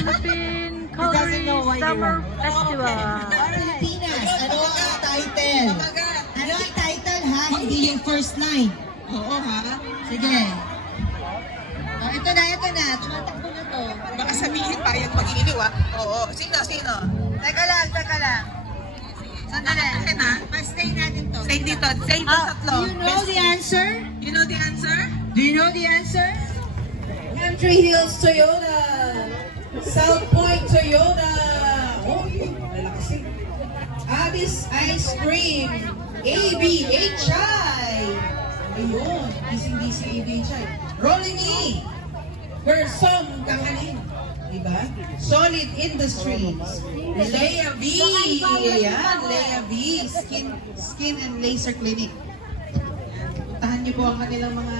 Philippine Coloring Summer Festival. Pilipinas, ano ang title? Ano ang title ha? Hindi yung first line. Oo ha? Sige. Oh, ito na. Tumatakbo na to. Baka sabihin tayong mag-iiliw ah. Oo. Sino? Teka lang. Sandali. Akin ha? Stay natin to. Stay dito. Stay dito tatlo. Do you know the answer? You know the answer? Do you know the answer? Country Hills Toyota. South Point Toyota. Oh, lalakas yun. Abby's Ice Cream. ABHI. Ayun. Gising-gising ABHI. Rolling E. Gersong Kanganin. Diba? Solid Industries. Lea V. Ayan, Lea V. Skin and Laser Clinic. Puntahan niyo po ang kanilang mga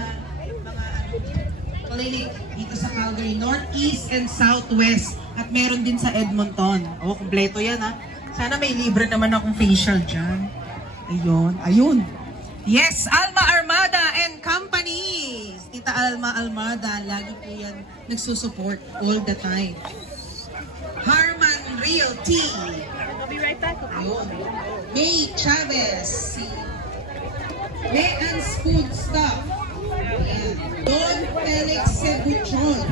clinic dito sa Calgary, Northeast and Southwest. At meron din sa Edmonton. O, kumpleto yan ha. Sana may libre naman akong facial dyan. Ayun. Yes, Alma Armada and Companies. Tita Alma Almada, lagi po yan nagsusupport all the time. Harman Realty. I'll be right back. Ayun. May Chavez. May An's Food Stuff. Ayan. Don Felix Cebuchon.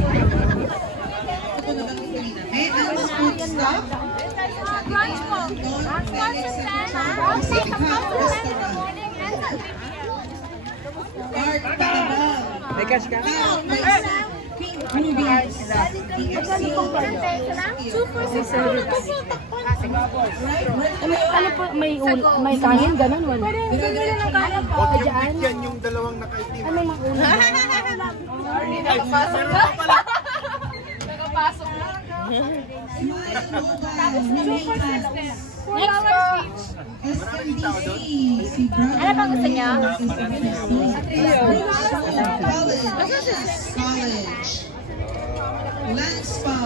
Ito na bang kanina? May An's Food Stuff. Don Felix Cebuchon. Pacific Hub Restaurant. Art Panabang. May cash ka? Pink Rubies. Ano po, may kanin, ganun, wala? Pwede ng kanin po. Diyan. Yan yung dalawang nakaitim. Ano yung ulam? Nakapasok na. Nakapasok na. Next po. SMBC. Si Brother Ano bang gusto niya? College. Lanspa.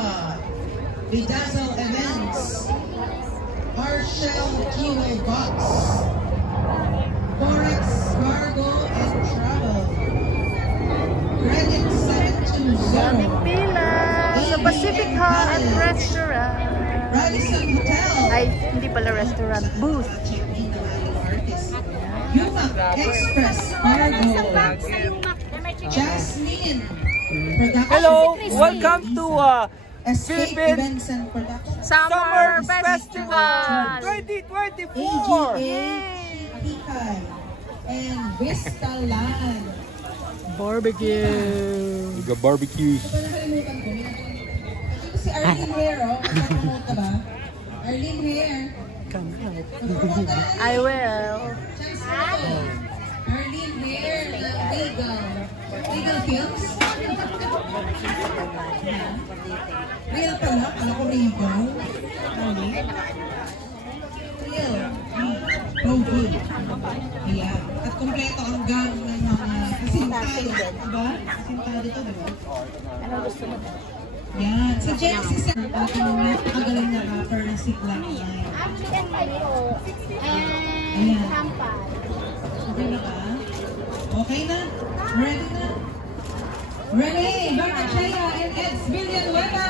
Bedazzle Events. Marshall Kilo Box. Forex Cargo and Travel. Credit 720. Pila sa Pacific Hall and Restaurant. Radisson Hotel. Ay, hindi pala restaurant. Booth. Yumak Express Cargo. Jasmine Production. Hello, welcome to Escape Philippine Events and Production. Summer Festival. 2024. AGA Pikay and Vistaland. Barbecue. We got barbecues. Nakalimutan ko. Ito si Arlene Hair, oh. Kasama ka ba? Arlene Hair. I will. Arlene Hair ng Legal Films. Real pala? Alam ko Regal. Real. Oh, good. Ayan. At kompleto ang gang ng mga kasintado. Diba? Kasintado to, diba? Ano gusto mo? Yan. Sa Genesis, ang napakagaling na rapper na si Black Line. Ayan. Okay na ba? Okay na? Ready na? Renee Barnachea and Eds Villanueva!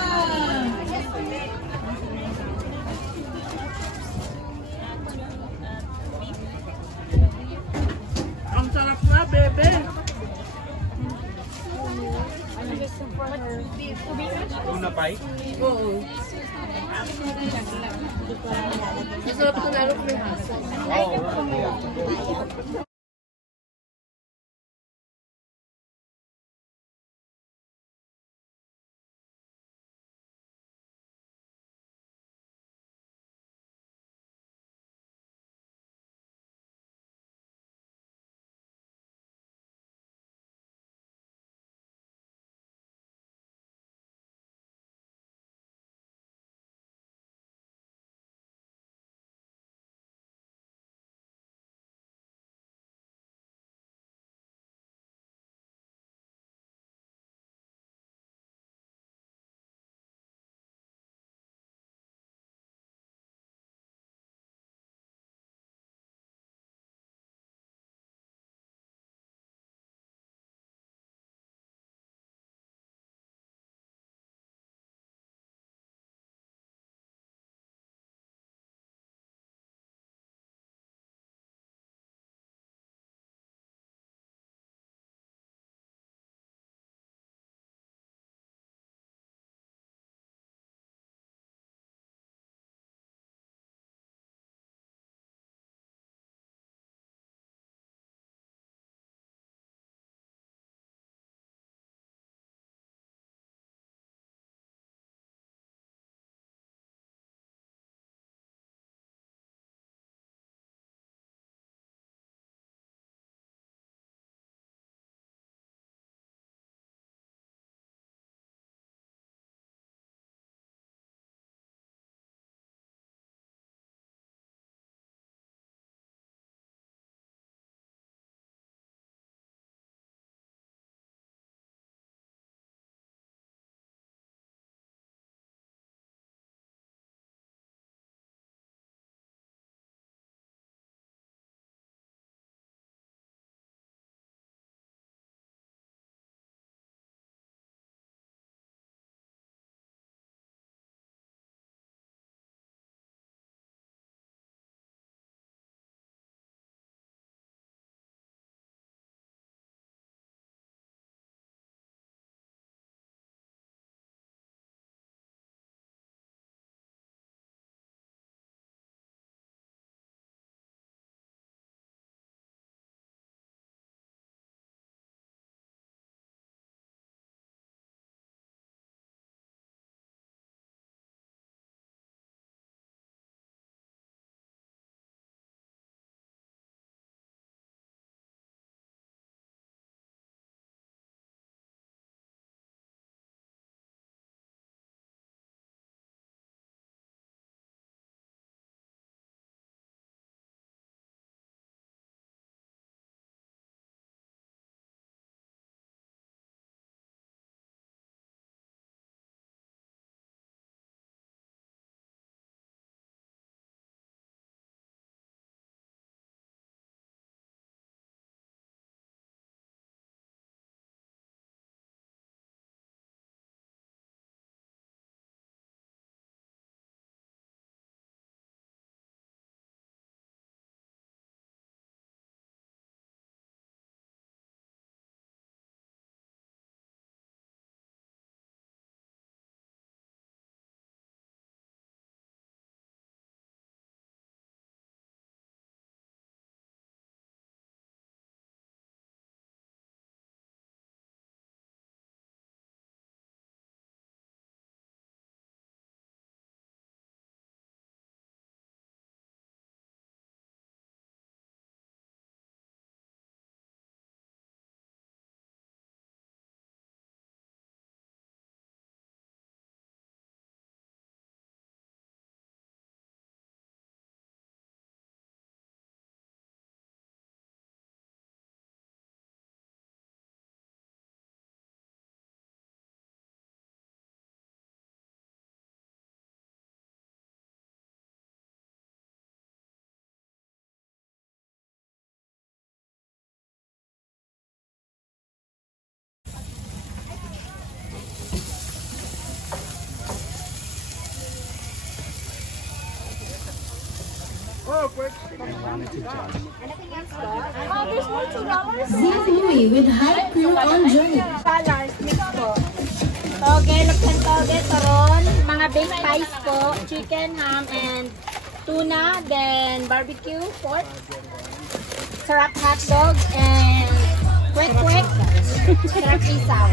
Ang sarap na, bebe. Una pa Oo. Masarap ito lalo kung may hasa. There's more $2. St. Louis with high crew on journey. Dollars, mix po. Toge, laksan toge, toron, mga baked pies po, chicken, ham, and tuna, then barbecue, pork, sarap hot dog, and kwek-kwek, sarap isaw.